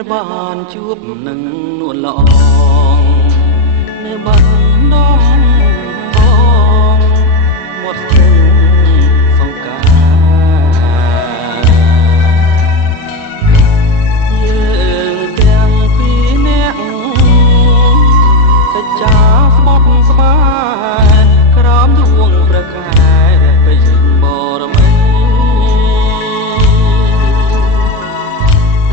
ដែលបានជួបនឹងនួនល្អងនៅបាត់ដងបងមាត់ស្ទឹងសង្ការយើងទាំងពីរនាក់សេចក្ដីស្បត់ស្បាយក្រោមដួងប្រខែពេញបរមី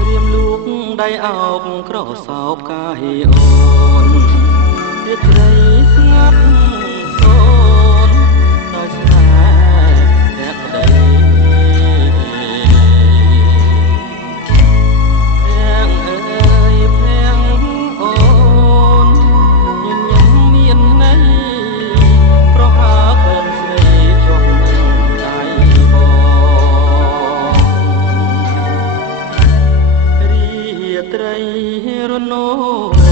រៀមលូកដៃអោបក្រសោបកាយអូនរាត្រីស្ងាត់សូនដោយស្នេហ៍អ្នកប្តីភាំងអើយភាំងអូនញញឹមមានន័យប្រហើក្លិនស្រីជាប់នឹងដៃបងរាត្រីរនោ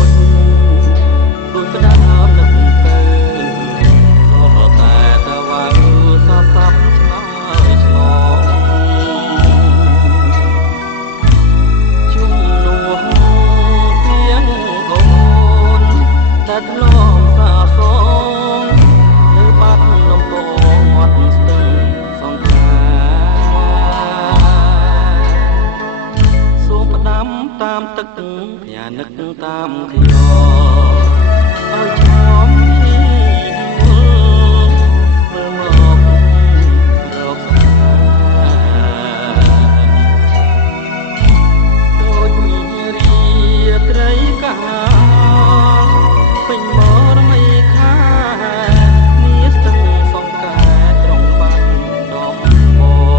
ចដូចផ្ដាំនឹកទៅក៏តែតវ៉ាសោះសាប់ឆ្លើយឆ្លងជុំនោះទៀងអូនតែធ្លាប់សាសងនៅបាត់នំពងមាត់ស្ទឹងសង្ការសូមផ្ដាំតាមទឹកផ្ញើនឹកតាមខ្ញុំឲ្យឈំមើលមករកស្នាដូចរាត្រីកាលពេញមរមីខានេះស្ទឹងសង្ការក្រុងបាត់ដំបង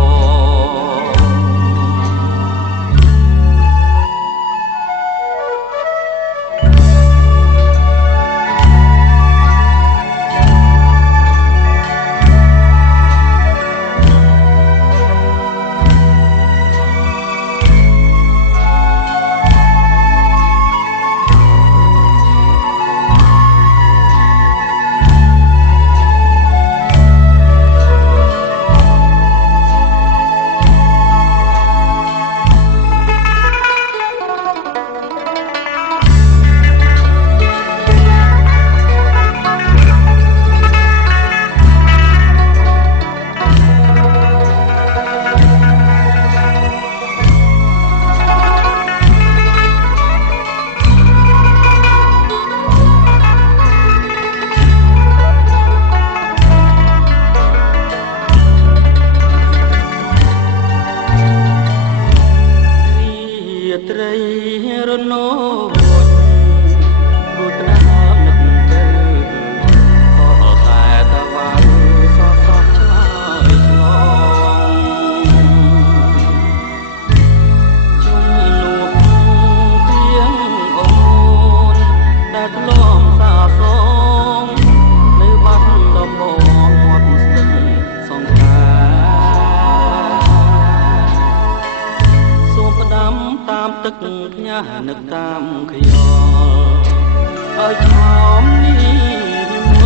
ត្រីរនោចដូចផ្ដាំនឹកទៅក៏តែតវ៉ាសោះសាប់ឆ្លើយឆ្លងជុំនោះទៀងអូនតែធ្លាប់សាសងនៅបាត់ដំបងមាត់ស្ទឹងសង្ការសូមផ្ដាំតាមទឹកផ្ញើនឹកតាមខ្យល់ឲ្យឆោមនេះម